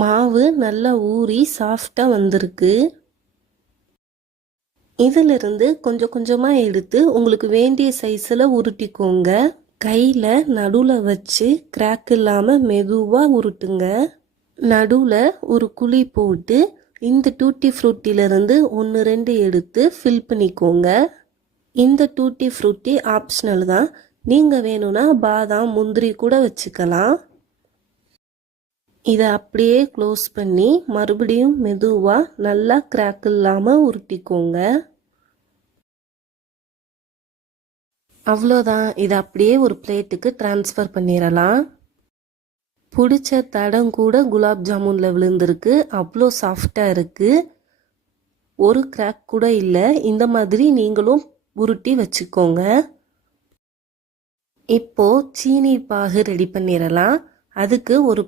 மாவு நல்லா ஊறி சாஃப்டாக வந்திருக்கு. இதிலிருந்து கொஞ்சம் கொஞ்சமாக எடுத்து உங்களுக்கு வேண்டிய சைஸில் உருட்டிக்கோங்க. கையில் நடுவில் வச்சு கிராக் இல்லாமல் மெதுவாக உருட்டுங்க. நடுவில் ஒரு குழி போட்டு இந்த டூட்டி ஃப்ரூட்டிலிருந்து 1-2 எடுத்து ஃபில் பண்ணிக்கோங்க. இந்த டூட்டி ஃப்ரூட்டி ஆப்ஷனல் தான். நீங்கள் வேணும்னா பாதாம் முந்திரி கூட வச்சுக்கலாம். இதை அப்படியே க்ளோஸ் பண்ணி மறுபடியும் மெதுவாக நல்லா கிராக் இல்லாமல் உருட்டிக்கோங்க. அவ்வளோதான். இதை அப்படியே ஒரு பிளேட்டுக்கு ட்ரான்ஸ்ஃபர் பண்ணிடலாம். பிடிச்ச தடம் கூட குலாப் ஜாமுனில் விழுந்திருக்கு. அவ்வளோ சாஃப்டாக இருக்குது. ஒரு கிராக் கூட இல்லை. இந்த மாதிரி நீங்களும் உருட்டி வச்சுக்கோங்க. இப்போ சீனி பாகு ரெடி பண்ணிடலாம். அதுக்கு ஒரு